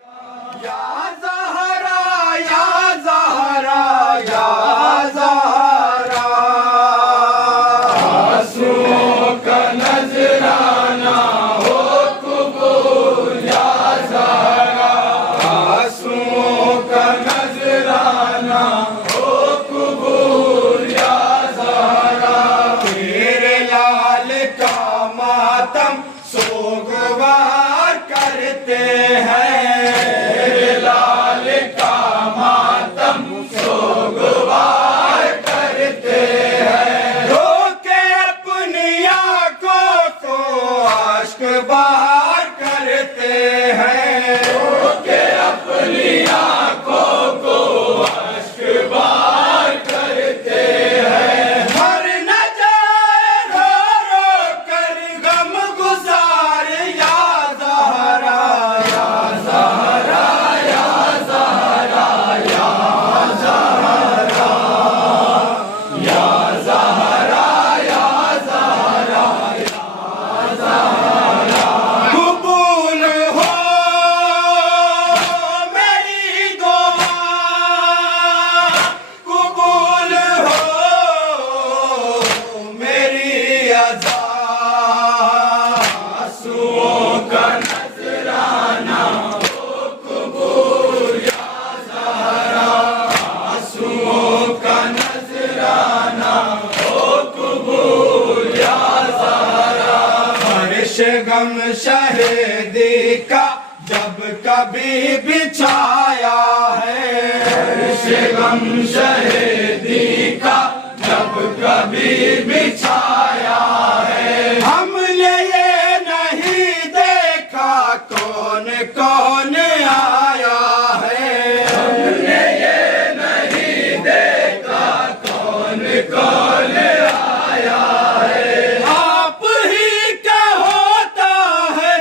या ज़हरा या ज़हरा या ज़हरा, आंसुओं का नजराना हो कबूल या ज़हरा, आंसुओं का नजराना हो कबूल या ज़हरा। तेरे लाल का मातम सोगवार करते हैं, बाहर करते हैं, के अपनी आंखों को अश्क बाहर करते हैं। मर न जाए रो रो कर गम गुजार या ज़हरा, या ज़हरा या ज़हरा या ज़हरा, या ज़हरा या ज़हरा या ज़हरा। आंसुओं का नजराना हो कबूल या ज़हरा, आंसुओं का नजराना हो कबूल या ज़हरा। फर्श गम शहीदी का जब कभी बिछाया है, फर्श गम शहीदी का जब कभी बिछाया है, हमने ये नहीं देखा कौन कौन आया है, हमने ये नहीं देखा कौन कौन आया है। आप ही का होता है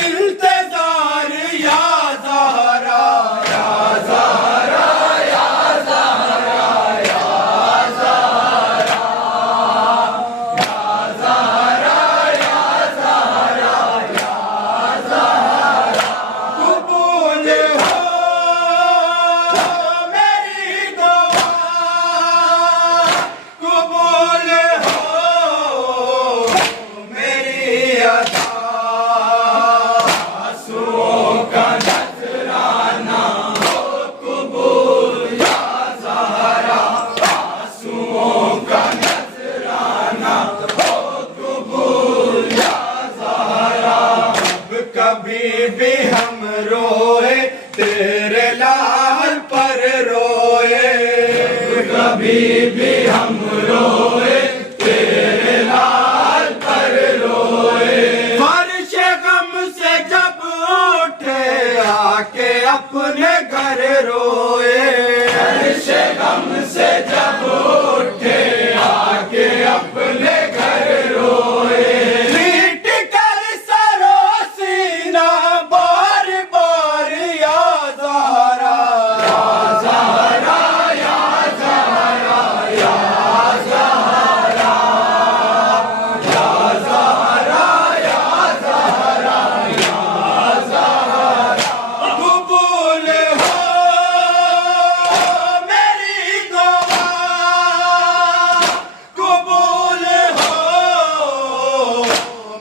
इंतजार या ज़हरा, या ज़हरा या ज़हरा या ज़हरा, या ज़हरा या ज़हरा या ज़हरा। कबूल हो मेरी दुआ, कबूल हो मेरी अदा, आंसुओं का नजराना हो कबूल या ज़हरा, आंसुओं का नजराना हो कबूल या ज़हरा। अब कभी भी हम रोए तेरे लाल पर रोए, कभी भी हम रोए तेरे लाल पर रोए। फर्श गम से जब उठे आके अपने घर रोए, फर्श गम से जब उठे आके अपने घर रोए। पीट कर सरो सीना बार बार या ज़हरा, या ज़हरा या ज़हरा या ज़हरा, या ज़हरा या ज़हरा या ज़हरा। कबूल हो मेरी दुआ, कबूल हो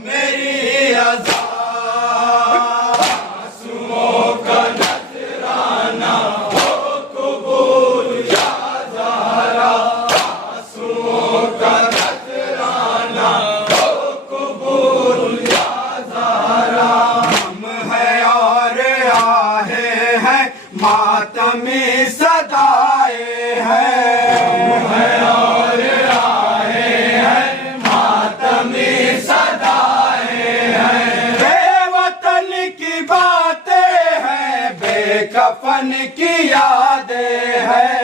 मेरी अज़ा, आंसुओं का नजराना हो कबूल या ज़हरा, आंसुओं का नजराना हो कबूल या ज़हरा। हम है और आहे हैं मातमी सदाए हैं, हम है और आए हैं मातमी सदाए हैं। बेवतन की बातें हैं बेकफन की यादें हैं,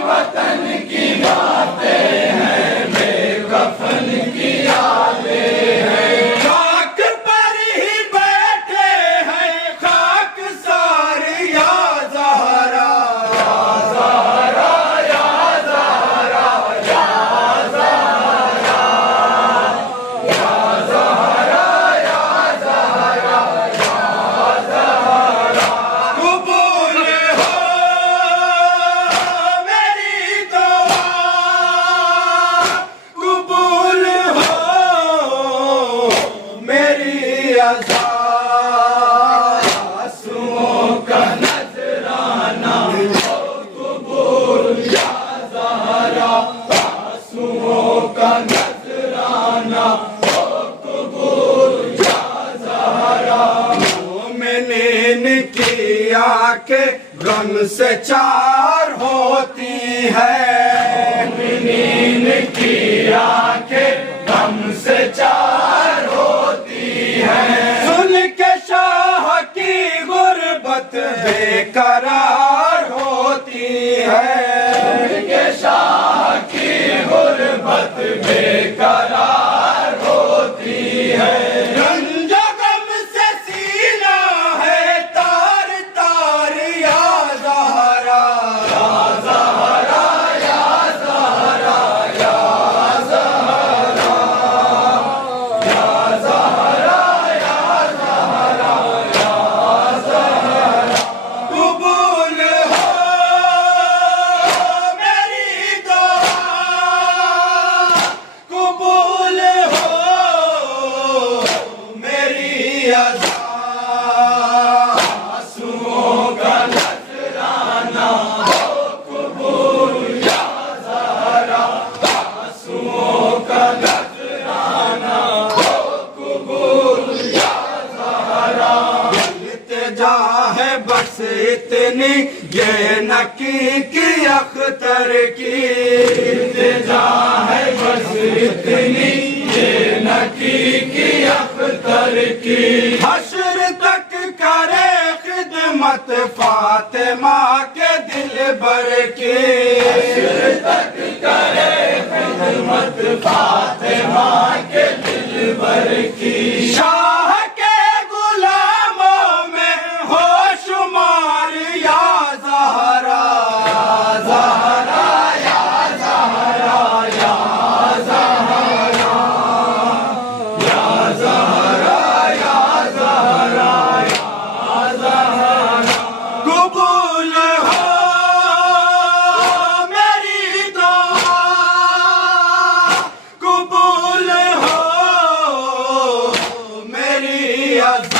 बेवतन की बातें हैं बेकफन की यादें हैं। खाक पर ही बैठे हैं खाक सार या ज़हरा, या ज़हरा या ज़हरा या ज़हरा, या ज़हरा या ज़हरा या ज़हरा। अज़ा आंसुओं का नजराना हो कबूल या ज़हरा, आंसुओं का नजराना हो कबूल या ज़हरा। मोमिनीन की आंखें गम से चार होती है, मोमिनीन की आंखें गम से चार होती है। सुन के शाह की गुर्बत बेकरार होती है, सुन के शाह की गुर्बत बेकरार होती है। रंजो गम से सीना है तार तार या ज़हरा, या ज़हरा, या ज़हरा, या ज़हरा, या ज़हरा, या ज़हरा, या ज़हरा। कबूल हो मेरी दुआ, कबूल हो मेरी अज़ा, आंसुओं का नजराना हो कबूल या ज़हरा, आंसुओं का नजराना हो कबूल या ज़हरा। इल्तिजा है बस इतनी ये नकी की अख्तर की, इल्तिजा है बस इतनी ये नकी की अख्तर की। हश्र तक करे खिदमत फातिमा के दिलबर की, हश्र तक करे खिदमत फातिमा के दिलबर की। शाह के गुलामों में हो शुमार या ज़हरा, ज़हरा, या ज़हरा, या ज़हरा, या ज़हरा, या ज़हरा, या ज़हरा। कबूल हो मेरी दुआ, कबूल हो मेरी अज़ा।